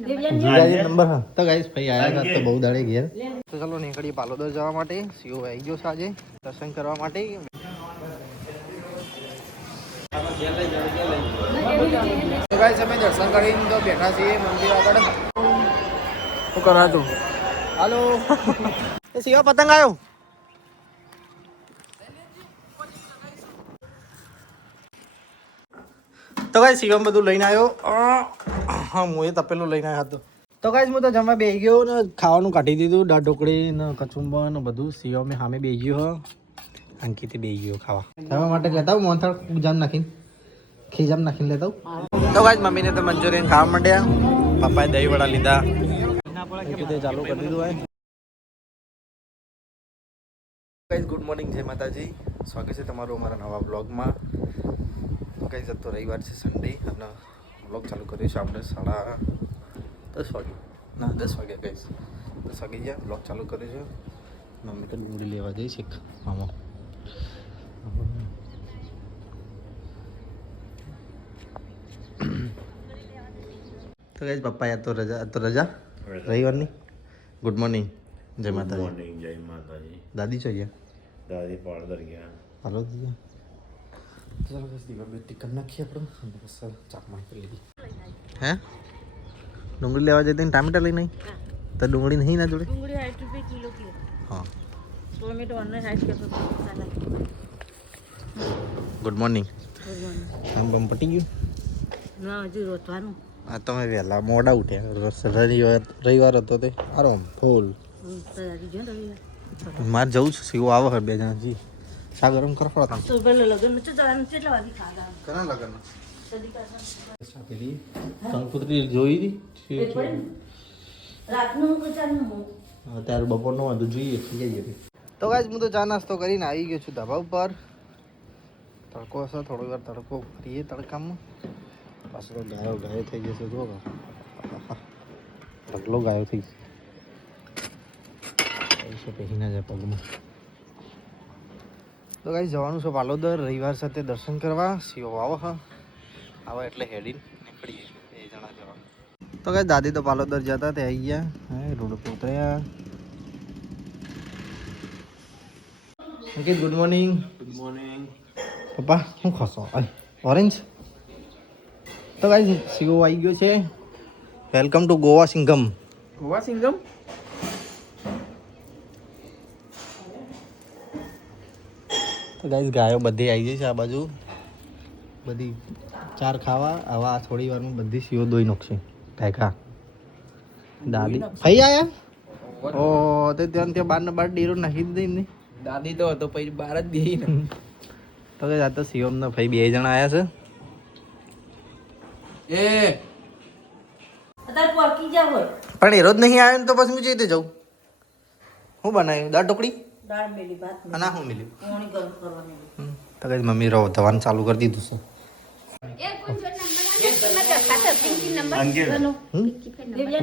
જીજાજી number હા તો guys ભાઈ આયા હતા તો બહુ દાડે ઘેર તો ચલો નીકળીએ પાલોદર જવા માટે સીઓ આવી ગયો છે આજે દર્શન કરવા માટે તો ગાઈસ અમે દર્શન કરીને તો બેઠા છીએ મંદિર આગળ શું કરા તું હાલો એ સીઓ પતંગ આવ્યો તો ગાઈસ સીઓ બધું લઈને આવ્યો હા હું એ તપેલું લઈને આવ્યો હતો તો ગાઈસ હું તો જમવા બેસી ગયો ને ખાવાનું કાઢી દીધું દાળ ઢોકળી ને કચુંબર ને બધું સીઓ મેં સામે બેસી ગયો અંકિતે બેસી ગયો ખાવા ખાવા માટે લેતા આવું મોહનથાળ જામ નાખીને ખીજામ નાખીને લેતા આવું તો ગાઈસ મમ્મીને તો મંચુરિયન ખાવા માંડ્યા પપ્પાએ દહીં વડા લીધા અંકિતે ચાલુ કરી દીધું હોય ગાઈસ ગુડ મોર્નિંગ જય માતાજી સ્વાગત છે તમારું અમારા નવા બ્લોગમાં ગાઈસ આજ તો રવિવાર છે સન્ડે અને બ્લોગ ચાલુ કર્યો છે આપણે 10:30 વાગે ના 10 વાગ્યા ગાઈસ 10 વાગે ગયા બ્લોગ ચાલુ કર્યો છે મમ્મી તો ડુંગળી લેવા જઈ છે મામા તો ગાઈસ પપ્પા યાર તો રજા રવિવારની ગુડ મોર્નિંગ જય માતાજી જય માતાજી દાદી છો ગયા દાદી પાળદર ગયા હાલો ગયા ચાલો બસ દીવા બે ટિકટ નાખીએ આપણે બસ ચાપમાં કરી લીધી હે ડુંગળી લેવા જતી ને ટામેટા લઈ નહીં તો ડુંગળી નહીં ના જોડે ડુંગળી 60 રૂપિયા કિલો કે હા ટોમેટો 60 રૂપિયા ગુડ મોર્નિંગ આમ બમ પટી ગયું ના હજુ રોતવાનું આ તમે વહેલા મોડા ઉઠ્યા રવિવાર હતો તે આરામ ફૂલ તૈયારી જો રવિવાર મારે જવું છે સીવો આવે બે જણા જી શા ગરમ કરવા તમે તો પેલો લગન તો જવાનું કેટલા વાગે ખાધા કના લગન સદી કાકા પેલી કંકુતરી જોઈ હતી રાતનું કચાનું હું અત્યારે બપોરનો વાંધો જોઈએ જઈએ તો ગાઈસ હું તો ચા નાસ્તો કરીને આવી ગયો છું ધાબા ઉપર તડકો હશે થોડી વાર તડકો કરીએ તડકામાં પાછો તો ગાયો થઈ જશે જો ઢગલો ગાયો થઈ જશે પહેરી ના જાય પગમાં તો ગાઈસ જવાનું છે પાલોદર રવિવાર સાથે દર્શન કરવા સીઓ આવો એટલે હેડીને નીકળીએ બે જણા જવાનું તો ગાઈસ દાદી તો પાલોદર જતા તે આવી ગયા હા રોડ પર ઉતર્યા અંકિત ગુડ મોર્નિંગ પપ્પા શું ખાશો ઓરેન્જ તો ગાઈસ સીઓ આવી ગયો છે વેલકમ ટુ ગોવા સિંગમ તો ગાઈસ ગાયો બધી આવી ગઈ છે આ બાજુ બધી ચાર ખાવા આવા થોડી વારમાં બધી સીઓ દોઈ નાખશે ટાઈકા દાદી ફઈ આયા ઓ તો ત્યાં બાર ને બાર ડેરો નાખી દીધી ને દાદી તો હતો પછી બહાર જ ગઈ ને તો કે આ તો સીઓમ ને ભાઈ બે જણા આયા છે એ અત્યારે પોકી જાવ પણ એ રોજ નહીં આવ્યો ને તો પછી હું જઈ જવું શું બનાવ્યું દાળ ઢોકળી દાળ મેલી ભાત અને શું મિલ્યું પાણી ગરમ કરવાની તો કઈ મમ્મી રહો ધવાનું ચાલુ કરી દીધું છે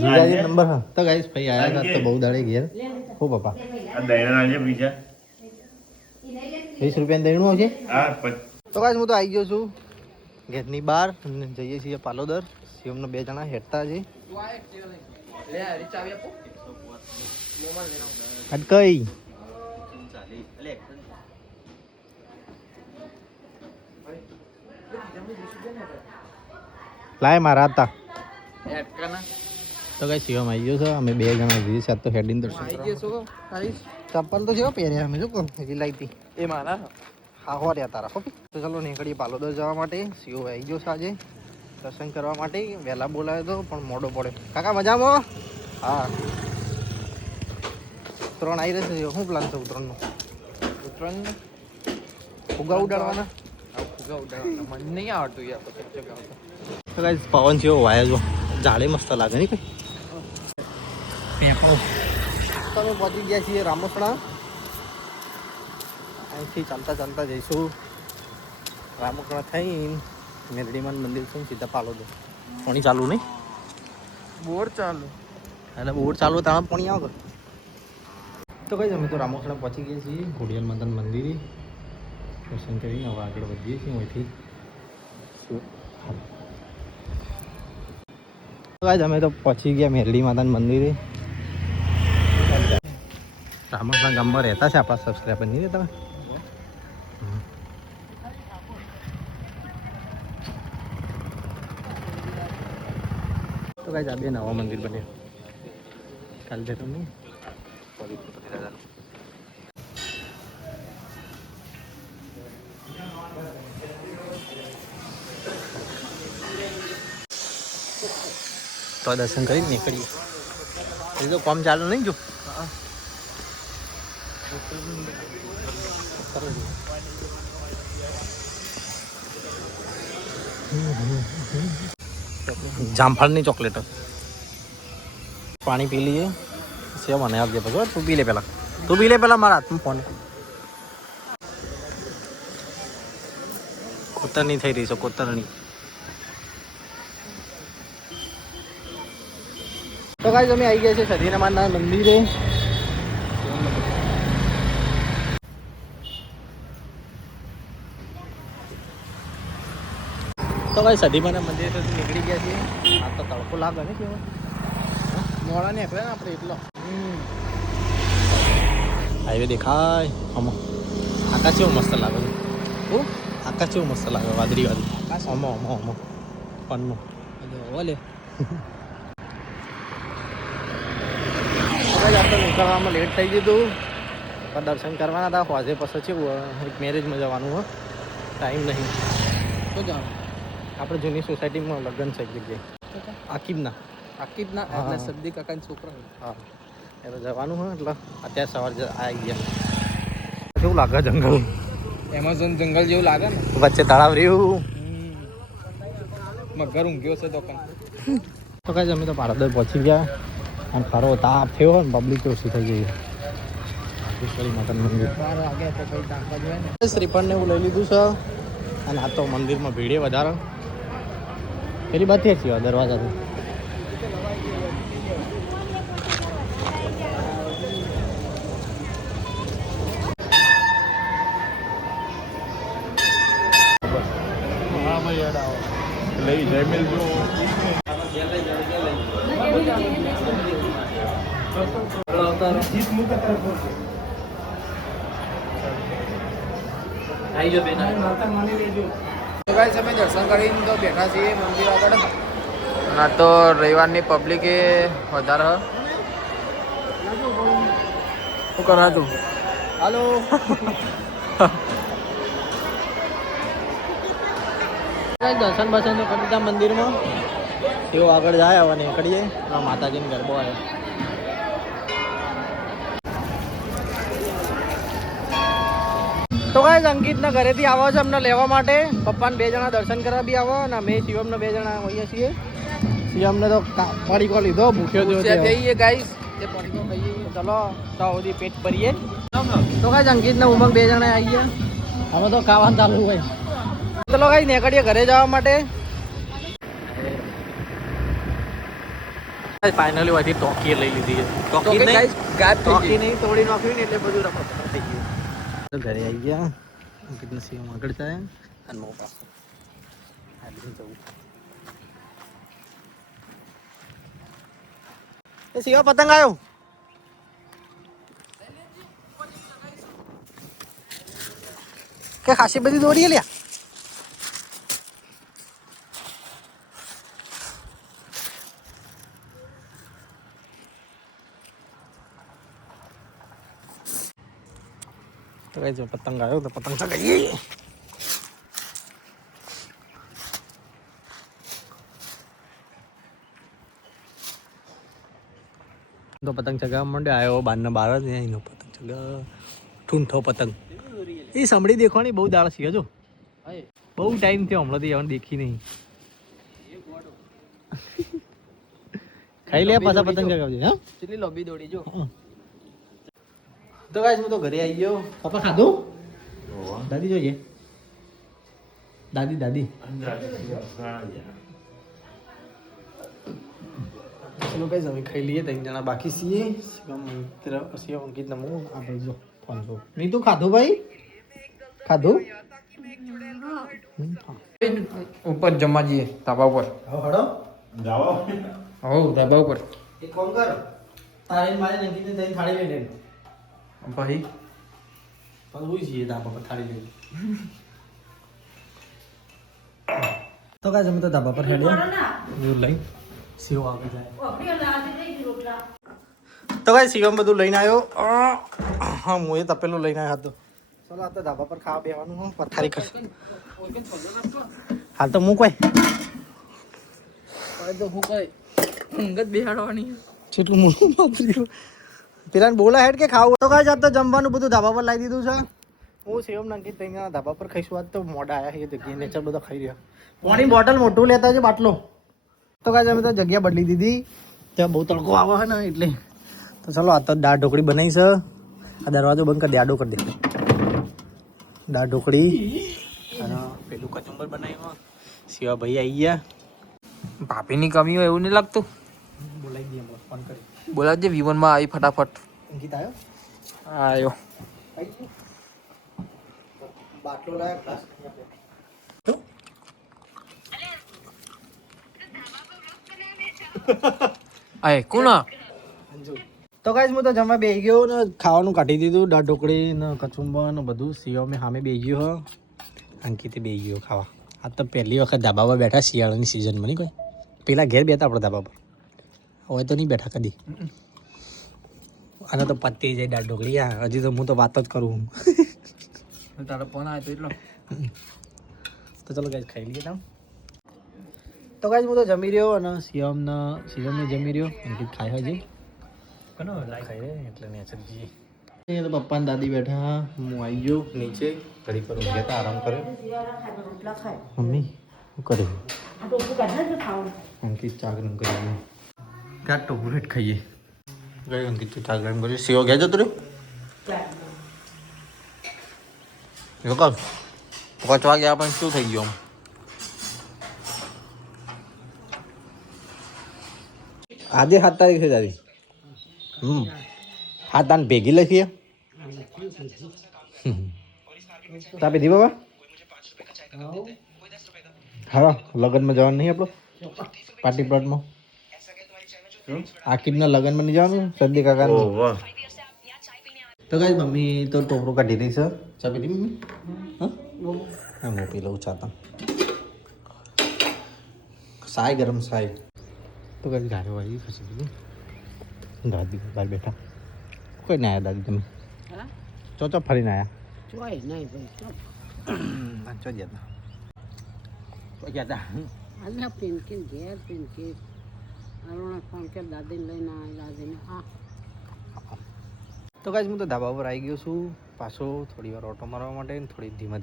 જીજાજી નંબર હા તો ગાઈસ ભાઈ આયા હતા તો બહુ દાડે ઘેર હો પપ્પા આ દૈણા આજે બીજા 20 રૂપિયા દેણું આવશે આ તો ગાઈસ હું તો આવી ગયો છું ઘેરની બહાર અને જઈએ છીએ પાલોદર સીએમને બે જણા હેઠતા છે લે આ ચાવી આપો અટકઈ લાય મારા હતા એટકાના તો કઈ સીએમ આવી ગયો છે અમે બે જણા જઈએ છીએ આજ તો હેડીને દર્શન આવી કરવા. ગયો છો આવીશ ચપ્પલ તો કેવા પહેર્યા અમે શું કહું હજી લાવી હતી એ મારા હા હો રહ્યા તારા હોપી તો ચાલો નીકળીએ પાલોદર જવા માટે સીઓ આવી ગયો છે આજે દર્શન કરવા માટે વહેલા બોલાવ્યો તો પણ મોડો પડે કાકા મજામાં હા ઉત્તરાયણ આવી રહેશે શું પ્લાન છે ઉત્તરાયણનો ઉતરણ ફુગા ઉડાડવાના આ ફુગા ઉડાડવાના મને નહીં આવડતું યાર તો કેટલો ગાવતો તો કાંઈ પવન જેવો વાય જો જાડે મસ્ત લાગે નહીં કઈ પેપો તમે પહોંચી ગયા છીએ રામોસણા અહીંથી ચાલતા ચાલતા જઈશું રામોસણા થઈને મેરડીમાન મંદિર છે સીધા પાલોદર પાણી ચાલુ નહીં બોર ચાલુ એટલે બોટ ચાલુ ત્યાં પાણી આવે તો કઈ અમે તો રામોસણા પહોંચી ગયા છીએ ઘોડિયાલ માતાનું મંદિરે દર્શન કરીને હવે આગળ વધીએ છીએ અહીંથી ગાઈસ અમે તો પહોંચી ગયા મેરડી માતાના મંદિરે. રામસના ગામમાં રહેતા છે આપણા સબસ્ક્રાઈબર નહીં રહેતા? તો ગાઈસ આ બે નવા મંદિર બન્યા કાલ છે તમને તો દર્શન કરી નીકળીએ. એ તો કામ ચાલુ નહીં જો જામફળની ચોકલેટ પાણી પી લઈએ સેવ મને આપજે ભગવાન. તું પી લે પેલા મારા હાથમાં ફોન. કોતરની થઈ રહી છે કોતરની. તો ગાઈસ અમે આવી ગયા છે સધીનામાના મંદિરે. તો ગાઈસ સધીમાના મંદિરેથી નીકળી ગયા છીએ. આ તો તડકો લાગે ને કેવો મોડા નીકળે ને આપણે એટલો. હાઈવે દેખાય આમાં. આકાશ કેવું મસ્ત લાગે છે. આકાશ કેવું મસ્ત લાગે વાદળી આમાં પનનું ઓલે. આપણે નીકળવામાં લેટ થઈ ગયું હતું પણ દર્શન કરવાના હતા. હોજે પછી છે એક મેરેજમાં જવાનું હોય ટાઈમ નહીં. શું જવાનું? આપણે જૂની સોસાયટીમાં લગ્ન છે એક જગ્યાએ આકીબના એટલે સદ્દી કાકાના છોકરા. હા એટલે જવાનું હોય એટલે અત્યારે સવારે આવી ગયા. કેવું લાગે જંગલ? એમેઝોન જંગલ જેવું લાગે ને. વચ્ચે તળાવ રહ્યું. મગર ઊંઘ્યો છે તો તો કાંઈ અમે તો પાળોદર પહોંચી ગયા અને ખરો તાપ થયો ને પબ્લિક ઓછી થઈ ગઈ. રાકેશ્વરી માતાનું મંદિર 12 વાગ્યા તો કઈ તાંકા જોઈએ ને. શ્રીફળને એવું લઈ લીધું છે અને આ તો મંદિરમાં ભીડે વધારે. પેલી બધી છે દરવાજાથી. લઈ જય મિલજો. અમે દર્શન કરીને તો બેઠા છીએ મંદિર આગળ. આ તો રવિવારની પબ્લિક એ વધારે. શું કરા તું? હાલો દર્શન બસન તો કરી દીધા મંદિરમાં. તેઓ આગળ જાય હવે નીકળીએ. માતાજીનો ગરબો આવ્યો. તો ગાઈસ અંકિતના ઘરેથી આવો છે અમને લેવા માટે. પપ્પાને 2 જણા દર્શન કરવા બી આવો અને અમે શિવમને 2 જણા હોઈએ છીએ. શિવમને તો પડીકો લીધો ભૂખ્યો જઈએ ગાઈસ તે પડીકો ખાઈએ. ચલો તો સુધી પેટ ભરીએ. તો ગાઈસ અંકિતના ઉમંગ 2 જણા આવી ગયા. હવે તો ખાવાનું ચાલુ હોય. ચલો ગાઈસ નીકળીએ ઘરે જવા માટે. ફાઇનલી વાથી ટોકી લઈ લીધી છે. ટોકી નહીં તોડી નાખ્યું ને એટલે બધું રફા થઈ ગયું. તો ઘરે આવી ગયા. અંકિતને સીએમ આગળ જાય અને મો પાસે જવું. સીઓ પતંગ આવ્યો. કે ખાસી બધી દોરી લ્યા. તો કઈ જો પતંગ આવ્યો તો પતંગ ચગાવીએ. તો પતંગ ચગાવવા માંડ્યો. આવ્યો 12 જ એનો પતંગ ચગાવ. ઠૂંઠો પતંગ. એ સમડી દેખવાની બહુ દાળ છે જો. બહુ ટાઈમ થયો હમણાંથી આવવાનું દેખી નહીં. ખાઈ લે પાછા પતંગ ચગાવજે. હા કેટલી લોબી દોડી જો. તો ગાઈસ હું તો ઘરે આવી ગયો. પપ્પા ખાધું? દાદી જોઈએ. દાદી ચલો ગાઈસ હવે ખાઈ લઈએ. 3 જણા બાકી છીએ. શિવમ અંકિત નમો આ ભાઈ જો ફોન જો. નહીં તું ખાધું ભાઈ? ખાધું? ઉપર જમવા જઈએ ધાબા ઉપર. હડો જાઓ. હો ધાબા ઉપર એક કામ કર, તારે મારે નંદીને તઈ થાળી લઈ લે. ભાઈ પણ હું છીએ ધાબા પર થાળી લઈ. તો કાંઈ અમે તો ધાબા પર હેડ્યા એવું લઈ સેવ આગળ જાય. તો કાંઈ શિવમ બધું લઈને આવ્યો. હા હું એ તપેલું લઈને આવ્યો હતો. ચલો આ તો ધાબા પર ખાવા બેવાનું હું પથારી કરશું. હાલ તો હું કોઈ તો હું કઈ ઊંઘ જ બેહાડવાની જેટલું મોટું વાપર્યું પેલા બોલા હેડ કે ખાવું તો કાંઈ જાત તો જમવાનું બધું ધાબા પર લાવી દીધું છે. હું શિવમ નંકિત ત્યાં ધાબા પર ખાઈશું. આજ તો મોડા આવ્યા છે જગ્યાએ નેચર બધો ખાઈ રહ્યા. પાણી બોટલ મોટું લેતા છે બાટલો. તો કાંઈ અમે તો જગ્યા બદલી દીધી ત્યાં બહુ તડકો આવે છે ને એટલે. તો ચલો આ તો દાળ ઢોકળી બનાવી છે. આ દરવાજો બંધ કરી દે, આડો કરી દે. દાળ ઢોકળી અને પેલું કચુંબર બનાવ્યું. શિવા ભાઈ આવી ગયા. ભાભીની કમી હોય એવું નહીં લાગતું. બોલાવી દઈએ ફોન કરી. બોલાવજે વિવનમાં આવી ફટાફટ. અંકિત આવ્યો આવ્યો બાટલો લાયા ગ્લાસ આય કોના તો ગાઈસ હું તો જમવા બેસી ગયો ને ખાવાનું કાઢી દીધું. દાળ ઢોકળી ને કચુંબર ને બધું. શિવા મેં સામે બેસી ગયો. અંકિતે બેસી ગયો ખાવા. આ તો પહેલી વખત ધાબા પર બેઠા શિયાળાની સિઝનમાં નહીં કોઈ. પેલા ઘેર બેઠા આપણે ધાબા પર, હવે તો નહીં બેઠા કદી. આને તો પતી જાય દાળ ઢોકળી. હજી તો હું તો વાત જ કરું. તારો ફોન આવ્યો તો એટલો. તો ચલો ગાઈસ ખાઈ લઈએ તમે. તો ગાઈસ હું તો જમી રહ્યો અને શિવમને જમી રહ્યો. અંકિત ખાય હજી ખાઈ રે એટલે ને સબ્જી. અહીંયા તો પપ્પા ને દાદી બેઠા. હું આવી ગયો નીચે ઘડી પર ઊંઘ્યા હતા, આરામ કર્યો. મમ્મી શું કર્યું? અંકિત ચા ગરમ કરી ક્યાં ટોપરેટ ખાઈએ. ગઈ અંકિત ચા ગરમ કરી. શિવો ગયા જતો રહ્યો કર. પહોંચવા ગયા પણ શું થઈ ગયું? આજે 7 તારીખ છે દાદી. 7 તારીખ ભેગી લખીએ. તા પીધી બાબા? હા લગ્નમાં જવાનું નહીં આપણો પાર્ટી પ્લોટમાં. આકિબના લગ્નમાં નહીં જવાનું સદી કાકાનું. તો ગાઈસ મમ્મી તો ટોપરો કાઢી રહી છે. ચા પીધી મમ્મી? હા હું પી લઉં ચા. સાય ગરમ સાય. તો કઈ ગાડી વાળી ખસી દીધું. દાદી બહાર બેઠા. કોઈ ના આવ્યા દાદી તમે? ચો ફરીને આવ્યા? ચો ગયા હતા ગયા હતા. તો ગાઈસ હું તો ધાબા પર આવી ગયો છું પાછો થોડી વાર ઓટો મારવા માટે. થોડી ધીમા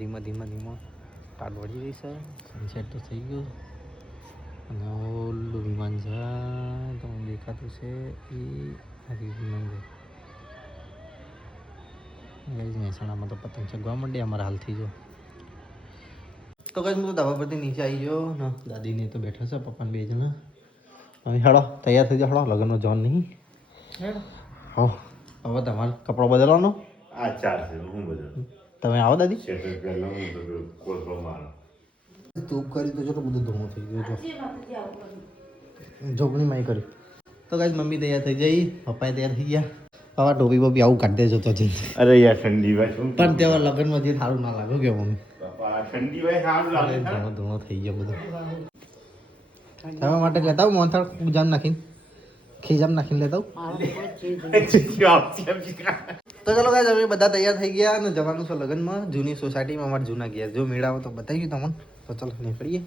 ટાટ વળી રહી છે. સનસેટ તો થઈ ગયું અને ઓલું વિમાન છે તમને દેખાતું છે એ વિમાન છે. મહેસાણામાં તો પતંગ ચગવા માંડે અમારા હાલથી. જો તો કઈ હું તો ધાબા પરથી નીચે આવી ગયો ને દાદીને તો બેઠા છે પપ્પાને 2 જણા. હવે હેડો તૈયાર થઈ જાઓ. હેડો લગ્નનો જોન નહીં. હો હવે તમારે કપડો બદલવાનો. આ ચાર છે હું બધું તમે આવો દાદી. સેટર પહેલા હું બધું કોલકો મારો ધૂપ કરી તો ચલો બધું ધોવું થઈ ગયું. જો જોગણી માઈ કરી. તો કઈ મમ્મી તૈયાર થઈ જઈ, પપ્પા તૈયાર થઈ ગયા. હવે ટોપી બોપી આવું કાઢી દેજો તો છે. અરે યાર ઠંડી ભાઈ શું પણ તેવા લગ્નમાં જે સારું ના લાગ્યું કે મમ્મી. બાપા ઠંડી ભાઈ સારું લાગે ધોણો થઈ ગયો બધું. તમારા માટે લેતા આવું મોનથાળ જામ નાખીને ખીજામ નાખીને લેતા આવું. તો ચલો ગાઈસ અમે બધા તૈયાર થઈ ગયા અને જવાનું છે લગ્નમાં જૂની સોસાયટીમાં અમારા જૂના ગયા. જો મેળાવો તો બતાવી ગયું તમને. તો ચલો નીકળીએ.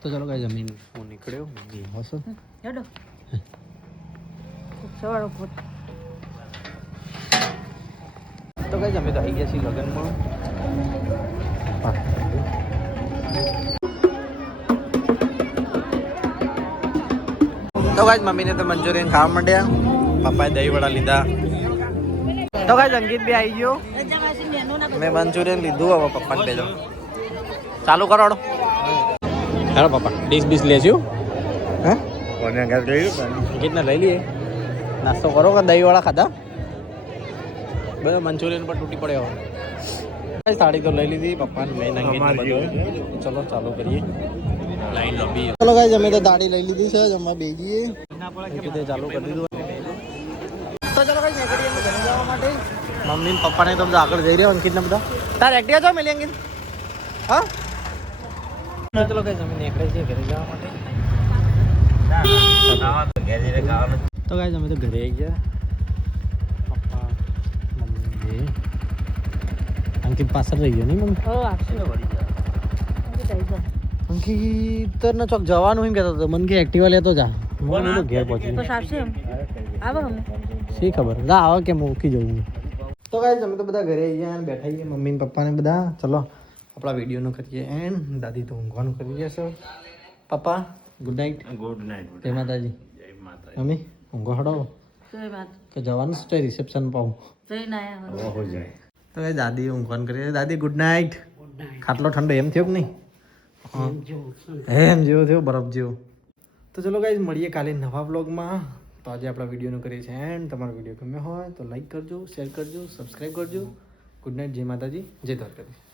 તો ચલો ગાઈસ જમીન હું નીકળ્યો. મમ્મી હસો તો ગાઈસ અમે તો આવી ગયા છીએ લગ્નમાં. તો ગાઈસ મમ્મીને તો મંચુરિયન ખાવા માંડ્યા. પપ્પાએ દહીં વડા લીધા. તો ગાઈસ અંકિત બી આવી ગયો. મેં મંચુરિયન લીધું. હવે પપ્પાને બેજો ચાલુ કરો. હેલો પપ્પા ડીશ બીશ લેજો. હે કોને ઘર ગયું અંકિતને લઈ લઈએ. નાસ્તો કરો કે દહીં વડા ખાધા? બધા મંચુરિયન પર તૂટી પડ્યો. સાડી તો લઈ લીધી પપ્પાને. મેં અંકિતને બધું. ચલો ચાલુ કરીએ. લાઈન લંબી. ચલો ગાઈસ અમે તો દાઢી લઈ લીધી છે. જમવા બેસીએ. કીધું ચાલુ કરી દીધું. તો ચલો કઈ નીકળીએ અમે ઘરે જવા માટે. મમ્મી ને પપ્પાને તો બધા આગળ જઈ રહ્યા અંકિત ને બધા. તાર એક્ટિવા જો મેલી અંકિત. હા ચલો કઈ અમે નીકળે છે ઘરે જવા માટે. તો ગાઈસ અમે તો ઘરે આવી ગયા. પપ્પા મમ્મી અંકિત પાછળ રહી ગયો નહીં મમ્મી. અંકિત ને ચોક જવાનું એમ કહેતો હતો. મને કે એક્ટિવા લેતો જા. મને તો ઘેર પહોંચી શી ખબર જા આવે કે મૂકી જવું. તો ગાઈસ અમે તો બધા ઘરે આવી ગયા અને બેઠા છીએ મમ્મી ને પપ્પા ને બધા. ચલો આપણા વિડીયોનું કરીએ એન્ડ. દાદી તો ઊંઘવાનું કરી રહ્યા છે. પપ્પા ગુડ નાઇટ. Good night. જય માતાજી. જય માતા. મમ્મી ઊંઘો હડો કે જવાનું છે રિસેપ્શન પાઉં. હવા હો જાય. તો એ દાદી ઊંઘવાનું કરી રહ્યા. દાદી ગુડ નાઇટ. ખાટલો ઠંડો એમ થયો કે નહીં? એમ જેવો થયો બરફ જેવો. તો ચલો ગાઈઝ મળીએ કાલે નવા બ્લોગમાં. તો આજે આપણા વિડીયોનું કરીએ છીએ એન્ડ. તમારો વિડીયો ગમ્યો હોય તો લાઈક કરજો, શેર કરજો, સબસ્ક્રાઈબ કરજો. Good night. જય માતાજી, જય દ્વારકાધીશ.